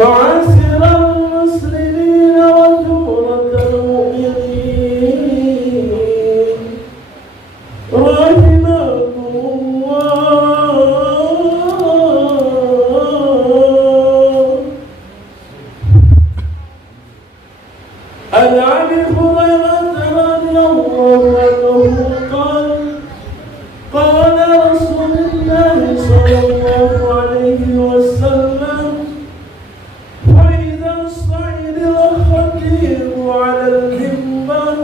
معاشر المسلمين وجملة المؤمنين رحمكم الله. عن أبي هريرة رضي الله عنه قال قال رسول الله صلى الله عليه وسلم: وإذا صعد الخطيب على المنبر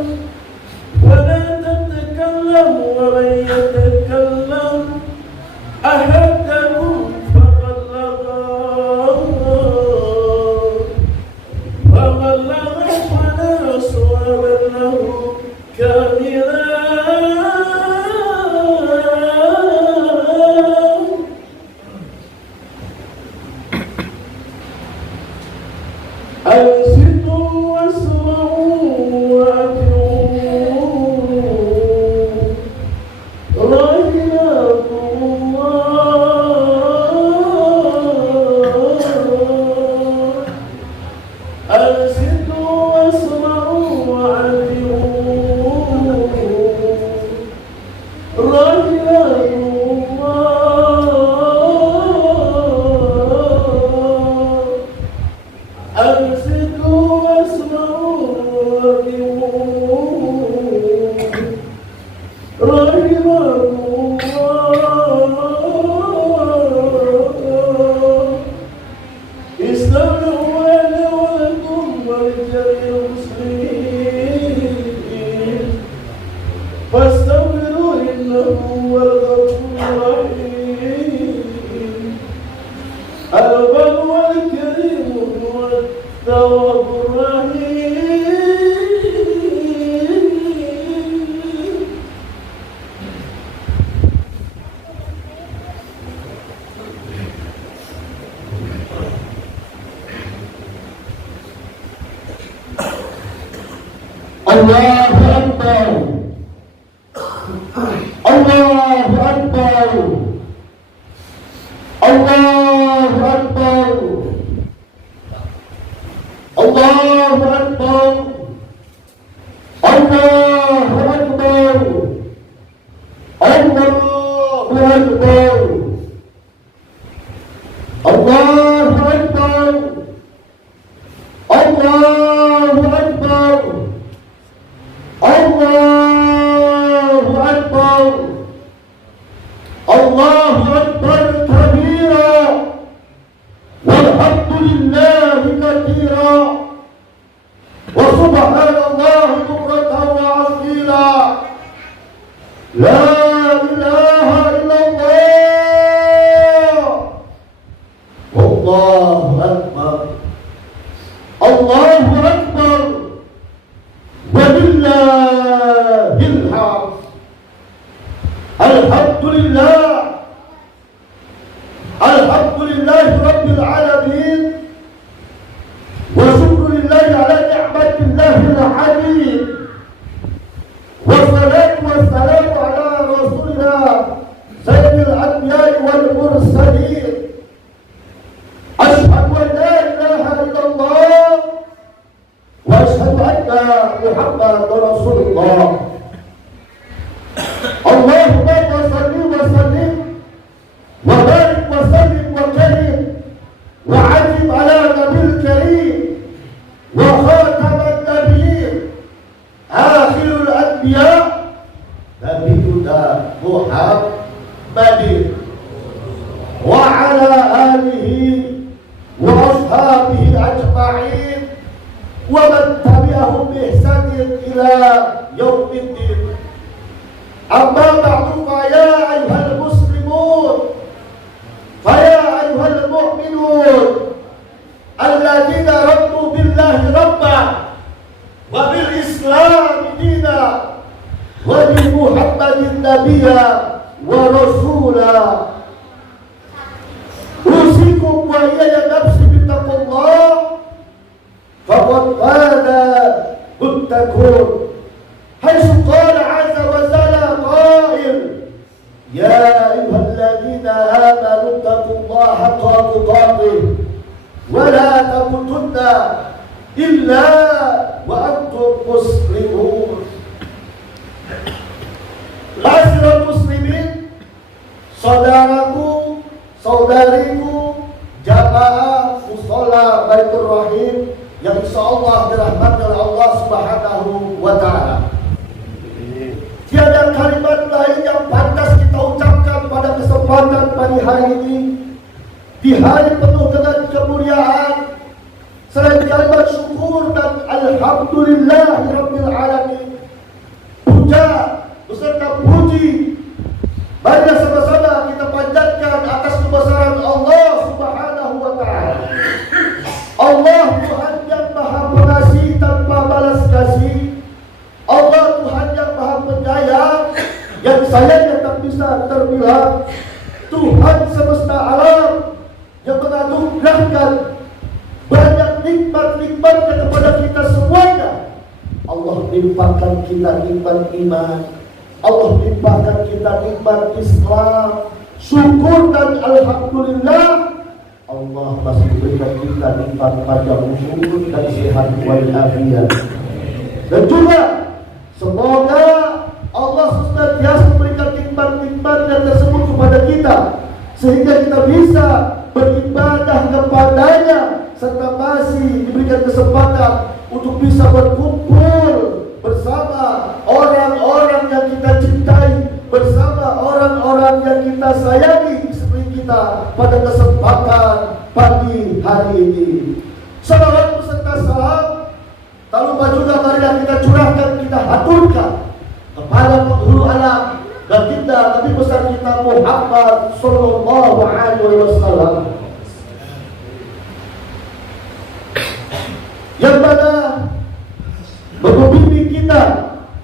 ولا تتكلم ومن يتكلم أحدكم فقد لغى فلا صواب له كاملا. أنصتوا واسمعوا وأطيعوا رحمكم الله. أنصتوا واسمعوا وأطيعوا رحمكم الله. أنصتوا واسمعوا وأطيعوا رحمكم الله. استمعوا لي ولكم ولجميع المسلمين فاستغفروا إنه هو الغفور الرحيم البر والكريم هو التواب الرحيم. الله أكبر الله أكبر الله أكبر الله أكبر الله أكبر الله أكبر الله أكبر الله أكبر الله أكبر الله أكبر كبيرا والحمد لله كثيرا وسبحان الله بكرة وأصيلا لا إله إلا الله والله أكبر الله أكبر ولله الحمد. الحمد لله الحمد لله رب العالمين وشكر لله على نعمة الله الحميد والصلاة والسلام على رسولنا سيد الأنبياء والمرسلين. أشهد أن لا إله إلا الله وأشهد أن محمدا رسول الله. اللهم صل وسلم وبارك وسلم وكرم وعلم على نبي الكريم وخاتم النبيين آخر الأنبياء نبينا محمد وعلى آله وأصحابه أجمعين ومن تبعهم بإحسان إلى يوم الدين. أما بعد فيا أيها المسلمون فيا أيها المؤمنون الذين رضوا بالله ربا وبالإسلام دينا وبمحمد نبيا ورسولا، أوصيكم وإياي نفسي بتقوى الله فقد قال متقون، حيث قال عز وجل قائل: يا أيها الذين آمنوا اتقوا الله حق تقاته wa la tamutunna illa wa antum muslimun. Ma'asyiral muslimin, saudaraku, saudariku, jamaah mushola Baitur Rahim yang insyaallah dirahmati oleh Allah Subhanahu wa taala. Tiada kalimat lain yang pantas kita ucapkan pada kesempatan pagi hari ini, di hari penuh dengan kemuliaan, selain kalimat syukur dan alhamdulillahirabbil alamin. Puja beserta puji, mari sama-sama kita panjatkan atas kebesaran Allah Subhanahu wa taala. Allah Tuhan yang Maha Pengasih tanpa balas kasih. Allah Tuhan yang Maha Penyayang, yang sayangnya tak bisa terbilang. Tuhan semesta alam yang menganugerahkan banyak nikmat-nikmatnya kepada kita semuanya. Allah limpahkan kita nikmat iman, Allah limpahkan kita nikmat Islam. Syukur dan alhamdulillah, Allah masih berikan kita nikmat panjang umur dan sehat walafiat. Dan juga semoga Allah senantiasa memberikan nikmat-nikmatnya tersebut kepada kita, sehingga kita bisa beribadah kepadanya, serta masih diberikan kesempatan untuk bisa berkumpul bersama orang-orang yang kita cintai, bersama orang-orang yang kita sayangi seperti kita pada kesempatan pagi hari ini. Salawat beserta salam tak lupa juga marilah kita curahkan, kita haturkan kepada penghulu alam dan kita Nabi besar kita Muhammad sallallahu alaihi wasallam, yang mana membimbing kita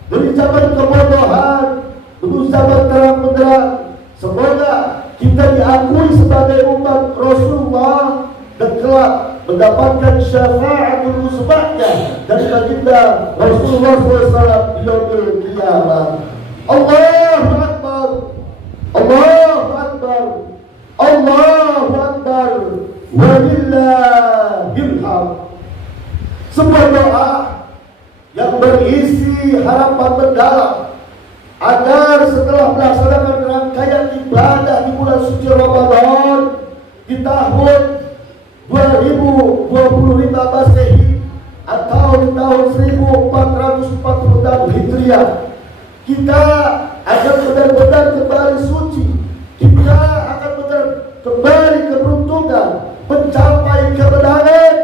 dari zaman kebodohan menuju zaman terang benderang. Semoga kita diakui sebagai umat Rasulullah dan kelak mendapatkan syafaatul uzmahnya dari baginda Rasulullah SAW di yaumil qiyamah. Allahu Akbar, Allahu Akbar, Allahu Akbar, walillahil hamd. Sebuah doa yang berisi harapan mendalam agar setelah melaksanakan rangkaian ibadah di bulan suci Ramadan di tahun 2025 Masehi atau di tahun 1446 Hijriah, kita akan benar-benar kembali suci, kita akan benar kembali keberuntungan, mencapai kemenangan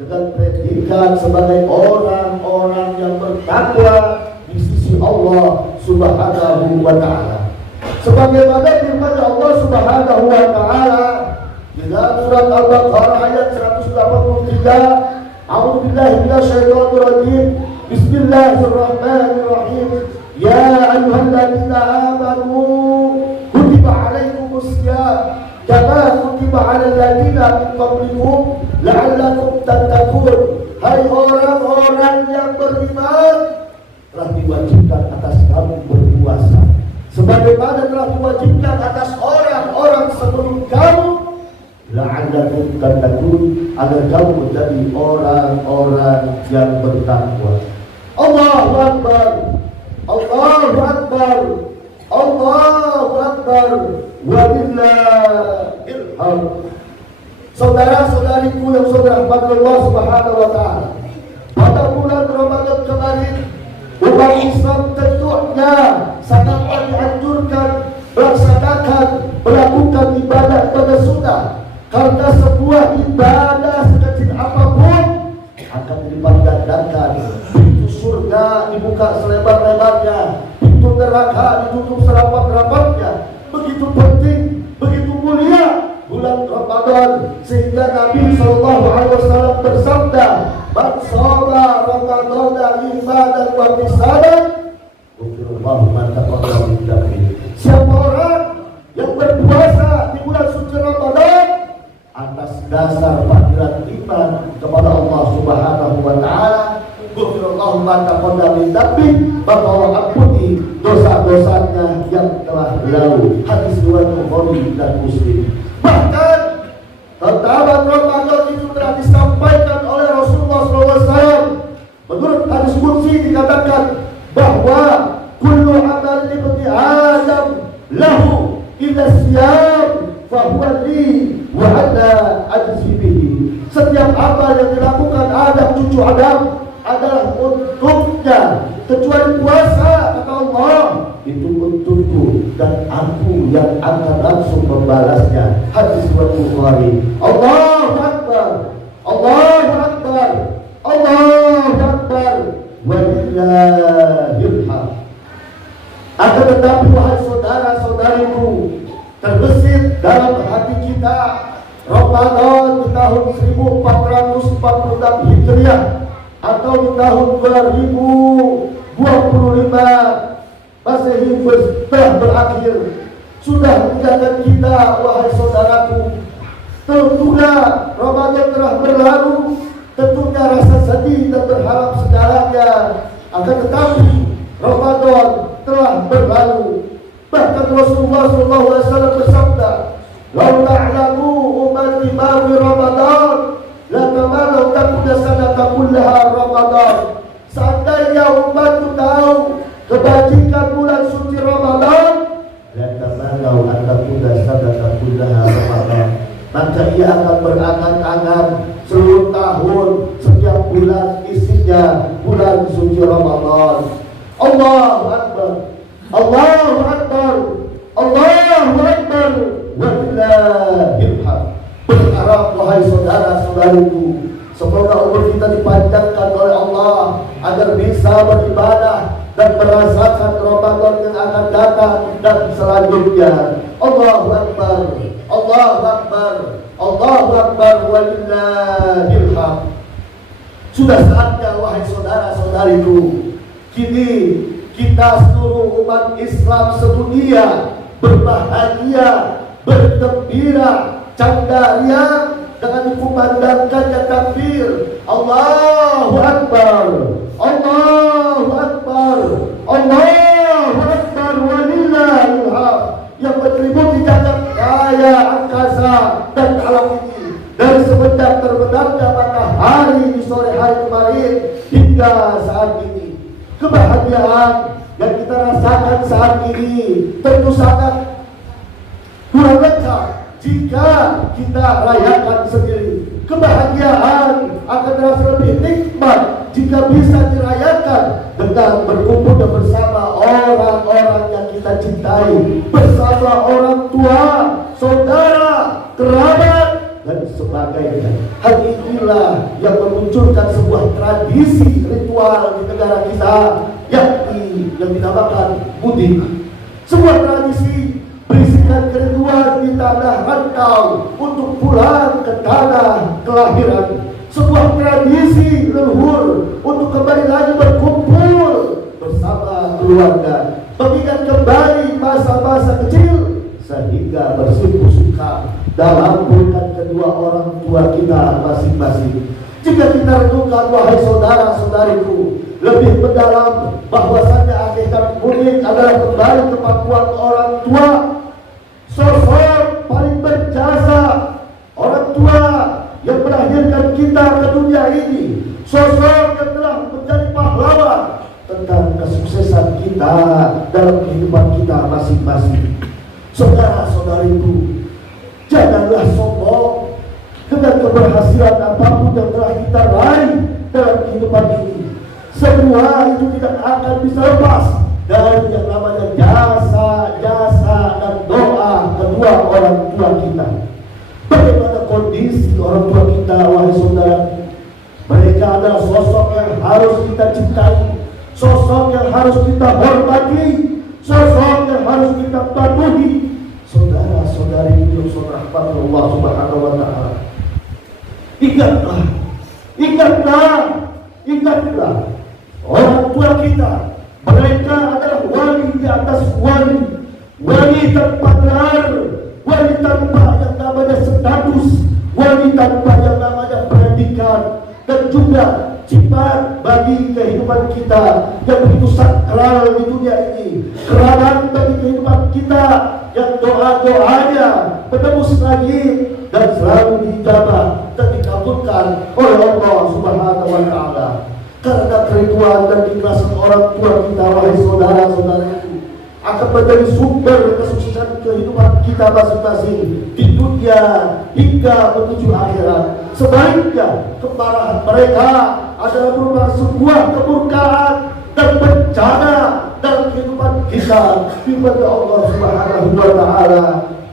dengan predikat sebagai orang-orang yang bertakwa di sisi Allah Subhanahu wa taala. Sebagaimana firman Allah Subhanahu wa taala di dalam surat Al-Baqarah ayat 183, A'udzubillahi minasyaitonir rajim. Bismillahirrahmanirrahim. Ya ayyuhalladzina amanu kutiba 'alaikumus syiyam kama kutiba 'alal ladzina min qablikum la'allakum tattaqun. Hai orang-orang yang beriman, telah diwajibkan atas kamu berpuasa sebagaimana telah diwajibkan atas orang-orang sebelum kamu, la'allakum tattaqun, agar kamu menjadi orang-orang yang bertakwa. Allahu Akbar, Allahu Akbar, Allahu Akbar, walillahil hamd. Saudara-saudariku yang saudara Allah Subhanahu wa taala, pada bulan Ramadan kemarin umat Islam tentunya sangatlah dianjurkan melakukan ibadah sunnah, karena sebuah ibadah sekecil apapun akan dilipat gandakan. Pintu surga dibuka selebar-lebarnya, pintu neraka ditutup serapat-rapatnya. Begitu penting, begitu mulia bulan Ramadan, sehingga Nabi SAW bersabda, "Man shoma Ramadan imanan wa ihsanan, ghufirallahu ma taqaddama min dhanbihi." Siapa orang yang berpuasa di bulan suci Ramadan atas dasar panggilan iman kepada Allah Subhanahu wa taala, ghufirallahu ma taqaddama min dhanbihi, maka Allah ampuni dosa-dosanya yang telah lalu. Hadis riwayat Bukhari dan Muslim. Bahkan ketahuan Ramadan itu telah li wa ana ajzi bihi. Setiap apa yang dilakukan Adam cucu Adam adalah untuknya, kecuali puasa kata Allah itu untukku dan aku yang akan langsung membalasnya. Hadis riwayat Bukhari. Allahu Akbar, Allahu Akbar, Allahu Akbar, walillahil hamd. Akan tetapi wahai saudara-saudariku, terbesit dalam hati kita Ramadan di tahun 1446 Hijriah atau di tahun 2025 Masehi telah berakhir, sudah meninggalkan kita wahai saudaraku. Tentunya Ramadan telah berlalu, tentunya rasa sedih dan berharap segalanya. Akan tetapi Ramadan telah berlalu. Bahkan Rasulullah SAW bersabda, "Lau ta'lamu ummati ma fi Ramadan, la tamannau takuna sanata kullaha Ramadan." Seandainya umatku tahu kebajikan bulan suci Ramadan, la tamannau an takuna sanata kullaha Ramadan, maka ia akan berangan-angan seluruh tahun, setiap bulan isinya bulan suci Ramadan. Allahu Akbar, Allahu Akbar, Allahu Akbar, walillahil hamd. Berharap wahai saudara-saudariku, semoga umur kita dipanjangkan oleh Allah agar bisa beribadah dan merasakan Ramadan yang akan datang dan selanjutnya. Allahu Akbar, Allahu Akbar, Allahu Akbar, walillahil hamd. Sudah saatnya wahai saudara-saudariku, kini kita seluruh umat Islam sedunia berbahagia, bergembira, candaria dengan dikumandangkannya takbir Allahu Akbar, Allahu Akbar, Allahu Akbar, walillahil hamd, yang menyelimuti jagat raya angkasa dan alam ini dari semenjak terbenamnya matahari di sore hari kemarin hingga saat ini. Kebahagiaan yang kita rasakan saat ini tentu sangat kurang lengkap jika kita rayakan sendiri. Kebahagiaan akan terasa lebih nikmat jika bisa dirayakan dengan berkumpul bersama orang-orang yang kita cintai, bersama orang tua, saudara, kerabat, dan sebagainya. Hal inilah yang memunculkan sebuah tradisi ritual di negara kita, yakni yang dinamakan mudik. Sebuah tradisi berisikan kerinduan di tanah rantau untuk pulang ke tanah kelahiran. Sebuah tradisi leluhur untuk kembali lagi berkumpul bersama keluarga, mengingat kembali masa-masa kecil sehingga bersimpuh suka dalam bukan kedua orang tua kita masing-masing. Jika kita renungkan wahai saudara-saudariku lebih mendalam, bahwasannya hakikat mudik adalah kembali ke pangkuan orang tua, sosok paling berjasa, orang tua yang melahirkan kita ke dunia ini, sosok yang telah menjadi pahlawan tentang kesuksesan kita dalam kehidupan kita masing-masing. Saudara-saudariku, janganlah sombong dengan keberhasilan apapun yang telah kita raih dalam kehidupan ini. Semua itu tidak akan bisa lepas dari yang namanya jasa dan doa kedua orang tua kita. Bagaimana kondisi orang tua kita, wahai saudara? Mereka adalah sosok yang harus kita cintai, sosok yang harus kita hormati, sosok yang harus kita patuhi. Saudara-saudari yang rahmat Allah Subhanahu wa taala, ingatlah orang tua kita. Mereka adalah wali di atas wali, wali tanpa gelar, wali tanpa yang namanya status, wali tanpa yang namanya predikat, dan juga sifat bagi kehidupan kita yang begitu sakral di dunia ini, kerabat bagi kehidupan kita yang doa-doanya menembus langit dan selalu dijabah dan dikabulkan oleh Allah Subhanahu wa taala. Karena kerinduan dan keikhlasan orang tua kita, wahai saudara-saudariku, akan menjadi sumber kesuksesan kehidupan kita masing-masing. di dunia hingga menuju akhirat. Sebaliknya kemarahan mereka adalah merupakan sebuah kemurkaan dan bencana dalam kehidupan kita. Firman Allah Subhanahu wa taala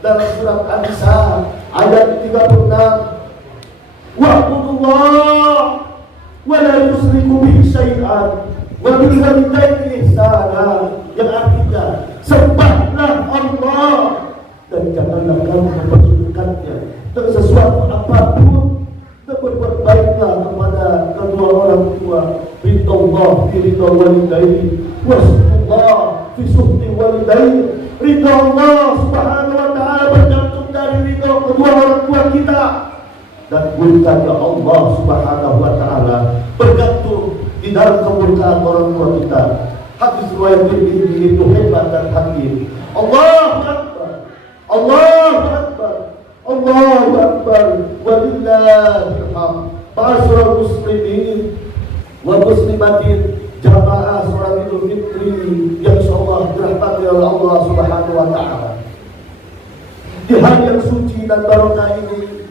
dalam surat An-Nisa ayat 36, wa'budullah wa la tusyriku bihi syai'an wa bil walidayni ihsana, yang artinya sembahlah Allah dan janganlah kamu mempersekutukannya dengan sesuatu apapun, dan berbuat baiklah kepada kedua orang tua. Ridallah fi ridha walidaini wasfullah fi suhti walidaini. Ridha Allah Subhanahu wa taala bergantung dari ridha kedua orang tua kita, dan murkanya Allah Subhanahu wa taala bergantung di dalam kemurkaan orang tua kita. Hadis riwayat Tirmidzi itu hebat dan hakim. Allahu Akbar, Allahu Akbar, Allahu Akbar, walillahil hamd. Ma'asyiral muslimin wa muslimatin, jamaah salat Idul Fitri yang insyaallah dirahmati oleh Allah Subhanahu wa taala. Di hari yang suci dan barokah ini,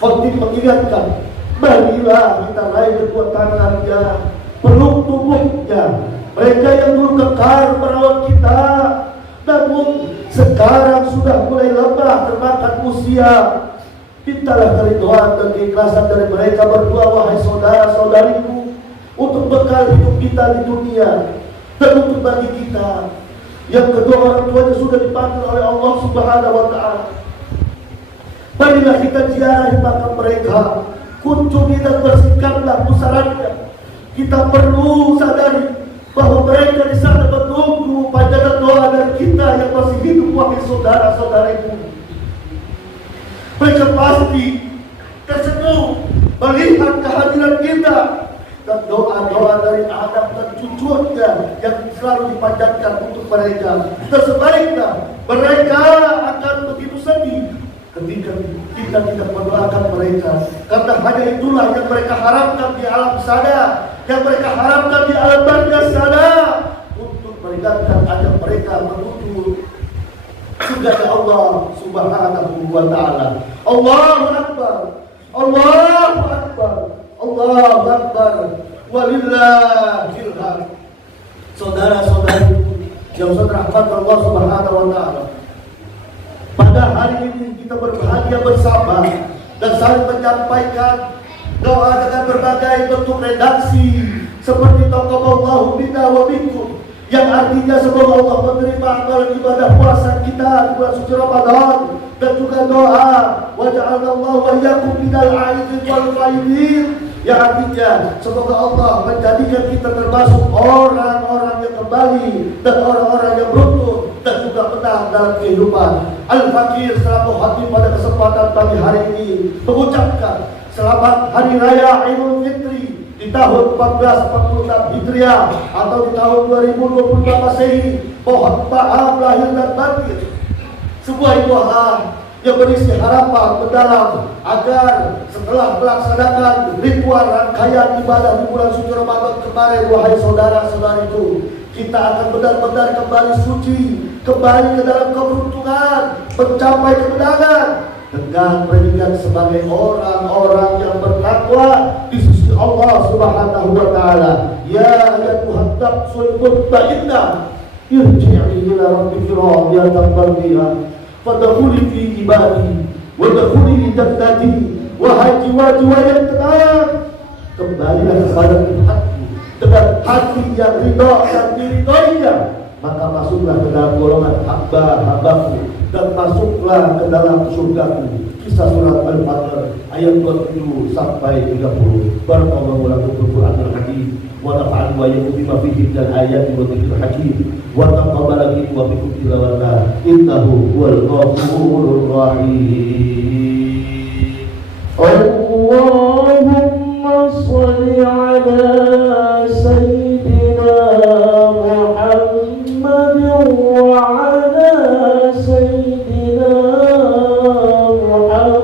khotib mengingatkan, marilah kita raih kedua tangannya, peluk tubuhnya. Mereka yang dulu kekal merawat kita, namun sekarang sudah mulai lemah termakan usia. Mintalah keridhaan dan keikhlasan dari mereka berdua, wahai saudara-saudariku, untuk bekal hidup kita di dunia, dan untuk bagi kita yang kedua orang tuanya sudah dipanggil oleh Allah Subhanahu wa taala. Marilah kita ziarahi makam mereka, kunjungi dan bersihkanlah pusarannya. Kita perlu sadari bahwa mereka di sana menunggu panjatan doa dari kita yang masih hidup, wahai saudara-saudariku. Mereka pasti tersenyum melihat kehadiran kita, dan doa-doa dari anak dan cucunya yang selalu dipanjatkan untuk mereka. Dan sebaliknya mereka akan begitu sedih ketika kita tidak mendoakan mereka, karena hanya itulah yang mereka harapkan di alam sana, yang mereka harapkan di alam barzakh sana, untuk meringankan ajak mereka menuju surga Allah Subhanahu wa taala. Allahu Akbar, Allahu Akbar, Allahu Akbar, walillahil hamd. Saudara-saudari yang dirahmati Allah Subhanahu wa taala, pada hari ini kita berbahagia bersama dan saling menyampaikan doa dengan berbagai bentuk redaksi seperti taqabbalallahu minna wa minkum, yang artinya semoga Allah menerima amalan ibadah puasa kita di bulan suci Ramadan, dan juga doa wa ja'alallahu wa iyyakum minal aidin wal faidin, yang artinya semoga Allah menjadikan kita termasuk orang-orang yang kembali dan orang-orang yang beruntung dan juga menang dalam kehidupan. Al-Fakir selaku khatib pada kesempatan pagi hari ini mengucapkan selamat Hari Raya Idul Fitri di tahun 1446 Hijriah atau di tahun 2022 Masehi. Mohon maaf lahir dan batin. Sebuah doa yang berisi harapan mendalam agar setelah melaksanakan ribuan rangkaian ibadah di bulan suci Ramadan kemarin, wahai saudara-saudariku, kita akan benar-benar kembali suci, kembali ke dalam keberuntungan, mencapai kemenangan dengan predikat sebagai orang-orang yang bertakwa di sisi Allah Subhanahu wa taala. Ya ayyuhan nafsul mutmainnah, irji'i ila rabbiki radiyatan mardiyah, fadkhuli fi ibadi wa dkhuli jannati. Wahai jiwa-jiwa yang tenang, kembalilah kepada Tuhanmu dengan hati yang ridha dan diridhoinya, maka masuklah ke dalam golongan hamba-hambaku dan masuklah ke dalam surgaku. Kisah surat Al-Fatr ayat 27 sampai 30. Barakallahu lakum fil Qur'anil Hakim wa nafa'ani wa iyyakum bima fihi minal ayati wa dzikril hakim wa taqabbal minni wa minkum tilawata innahu huwal ghafurur rahim. Allahumma shalli ala sayyidina Muhammad wa ala sayyidina Muhammad.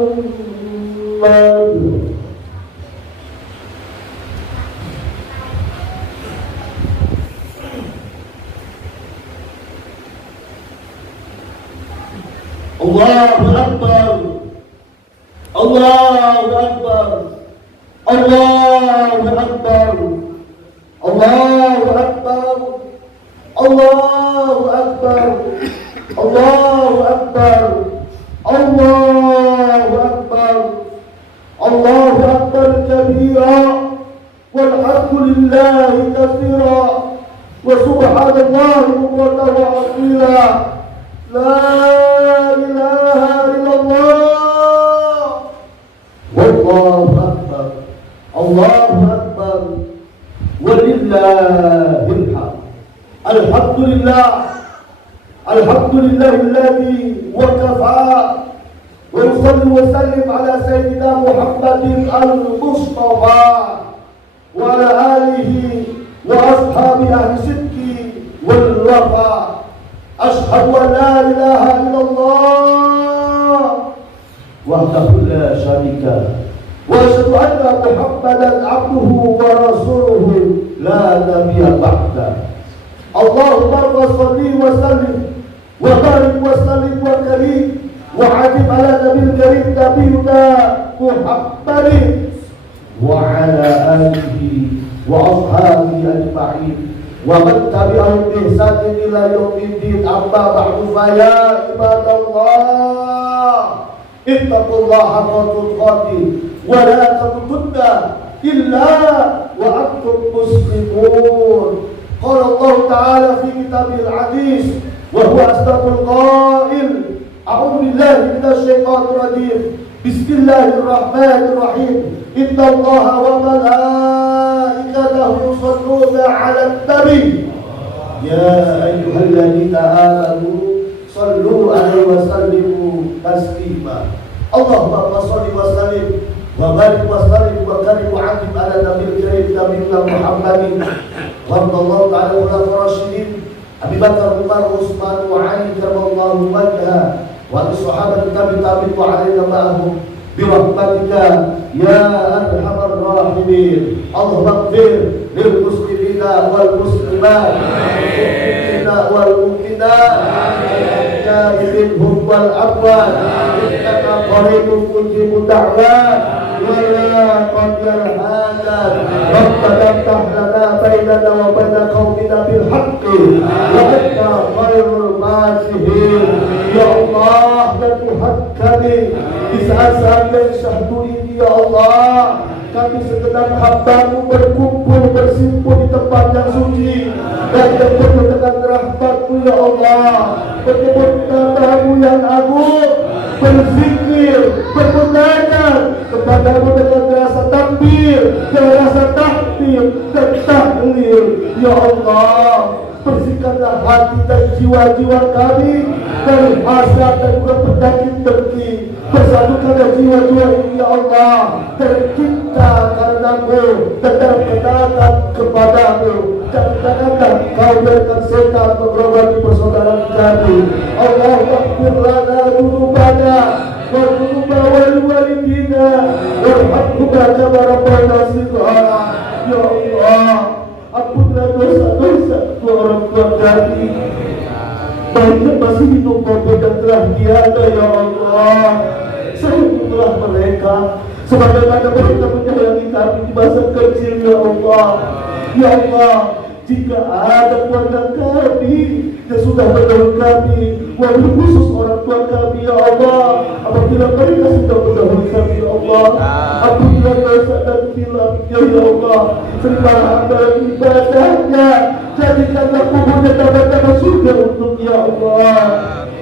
Allahu Akbar. Allahu Akbar. Allahu Akbar. Allahu Akbar. Allahu Akbar. Allahu Akbar. Allahu Akbar. Allahu Akbar kabira. Walhamdulillahi katsira. Wa subhanallahi bukratan wa asila. La ilaha illallah. Wallahu Akbar. Allahu Akbar. Walillahil hamd. Alhamdulillah. Alhamdulillahilladzi wa kafa. Wa yusalli wa sallim ala sayyidina Muhammadin al-Mustafa wa ala alihi wa ashabi ahli sidqi wal wafa. Ashhadu an la ilaha illallah wahdahu la syarika lah. Wa asyhadu anna Muhammadan abduhu wa rasuluhu la nabiyya ba'da. Allahumma shalli wa sallim wa barik wa sallim wa karim wa atim ala nabiyil karim nabiyuna Muhammadin wa ala alihi wa ashabihi ajma'in wa man tabi'ahum bi ihsanin ila yaumiddin. Amma ba'du fa ya ibadallah ittaqullaha haqqa tuqatih wa la tamutunna illa wa antum muslimun. Qala Allah Ta'ala fi kitabihil aziz wa huwa asdaqul qail. A'udzu billahi minasy syaithanir rajim. Bismillahirrahmanirrahim. Innallaha wa malaikatahu yusholluna 'alan nabi. Ya ayyuhalladzina amanu shallu 'alaihi wa sallimu taslima. Allahumma shalli wa sallim wa barik wa sallim wa karim wa 'atim ala nabiyil karim nabiyina Muhammadin wa sallallahu ta'ala wa rasyidin Abi Bakar, Umar, Utsman wa Ali karramallahu wajha wa as-sahabati tabi'in wa 'alaina ma'ahum bi rahmatika ya arhamar rahimin. Allahumma ighfir lil muslimina wal muslimat wal mu'minat minhum wal amwat innaka qaribun mujibud da'wat wa la qadiyal hajat. Rabbana iftah lana bainana wa baina qaumina bil haqqi wa anta khairul masihin. Ya Allah dan Tuhan kami, di saat-saat yang syahdu ini ya Allah, kami segenap hamba-Mu berkumpul bersimpul di tempat yang suci dan bertemu dengan rahmat-Mu ya Allah, bertemu nama-Mu yang agung, berzikir, bermunajat kepada-Mu dengan rasa takbir, dengan rasa takbir dan tahlil ya Allah. Bersihkanlah hati dan jiwa-jiwa kami dari hasad dan juga penyakit dengki. Bersatukanlah jiwa-jiwa ini ya Allah dari cinta karena-Mu dan dalam ketaatan kepada-Mu. Janganlah Kau biarkan setan mengerogoti persaudaraan kami. Allahumma ighfir lana dzunubana wa dzunuba walidina warhamhuma kama rabbayana shighara. Ya Allah, ampunlah dosa-dosa kedua orang tua kami, baik yang masih hidup maupun yang telah tiada ya Allah. Sayangilah mereka sebagaimana mereka menyayangi kami di masa kecil ya Allah. Ya Allah, jika ada keluarga kami yang sudah mendahului kami, wabil khusus orang tua kami ya Allah, apabila mereka sudah mendahului kami ya Allah, ampunilah dosa dan silapnya ya Allah. Terimalah amalan ibadahnya, jadikanlah kuburnya taman-taman surga untuk ya Allah.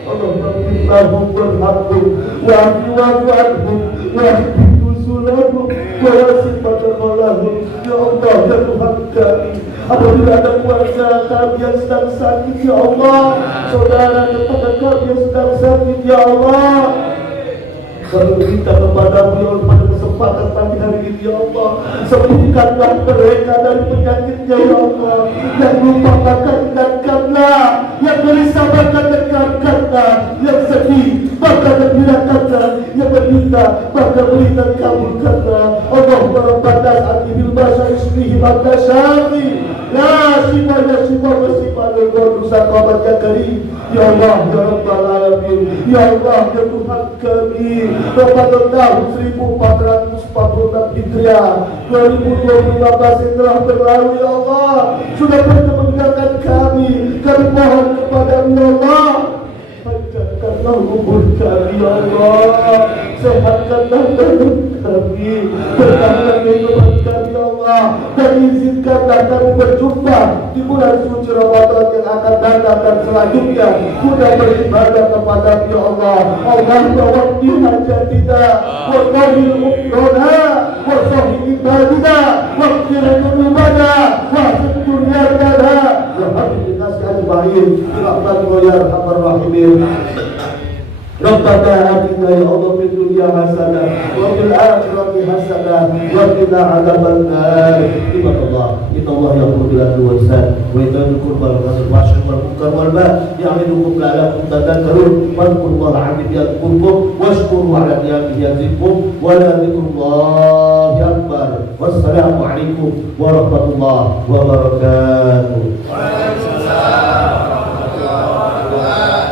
Allahumma ighfirlahum warhamhum wa'fu anhum wahdihim subulahum wa wasi' madkhalahum. Ya Allah ya Tuhan kami, apabila ada keluarga kami yang sedang sakit ya Allah, saudara kepada kami yang sedang sakit ya Allah, kami minta kepada-Mu ya Allah pada kesempatan pagi hari ini ya Allah, sembuhkanlah mereka dari penyakitnya ya Allah. Yang lupa maka ingatkanlah, yang gelisah maka dekatkanlah, yang sedih maka gembirakanlah, yang meminta maka berikan kabulkanlah. Allah Allahumma rabban nas ati bil bashar ismihi matasyafi la shifa la shifa wa shifa al-ghurur saqabat ya karim. Ya Allah, ya Rabbal Alamin, ya Allah, ya Tuhan kami, Ramadan tahun 1446 Hijriah 2025 yang telah berlalu, ya Allah, sudah pernah meninggalkan kami mohon kepada Ya Allah, panjangkanlah umur kami, ya Allah, sehatkanlah badan kami, berkahkan kehidupan kami, ya Allah, dan izinkanlah kami berjumpa di bulan suci Ramadan yang akan datang dan selanjutnya sudah beribadah kepada Ya Allah. Allahumma waqti hajatina wa qawil umrona wa sahih ibadina wa qiratu ibadina wa dunya dana wa habib nas ajma'in rahmatullahi ya arhamar rahimin. Rabbana atina ya Allah fid dunya hasanah wa fil akhirati hasanah wa qina adzabannar. Ibadallah, innallaha ya'muru bil 'adli wal ihsan wa ita'i dzil qurba wal fahsya'i wal munkar wal baghi ya'idukum la'allakum tadhakkarun. Wadhkurullaha 'inda yadhkurkum washkuru 'ala ni'amihi yazidkum wa la dzikrullahi akbar. Wassalamu 'alaikum warahmatullahi wabarakatuh. Waalaikumsalam warahmatullahi wabarakatuh.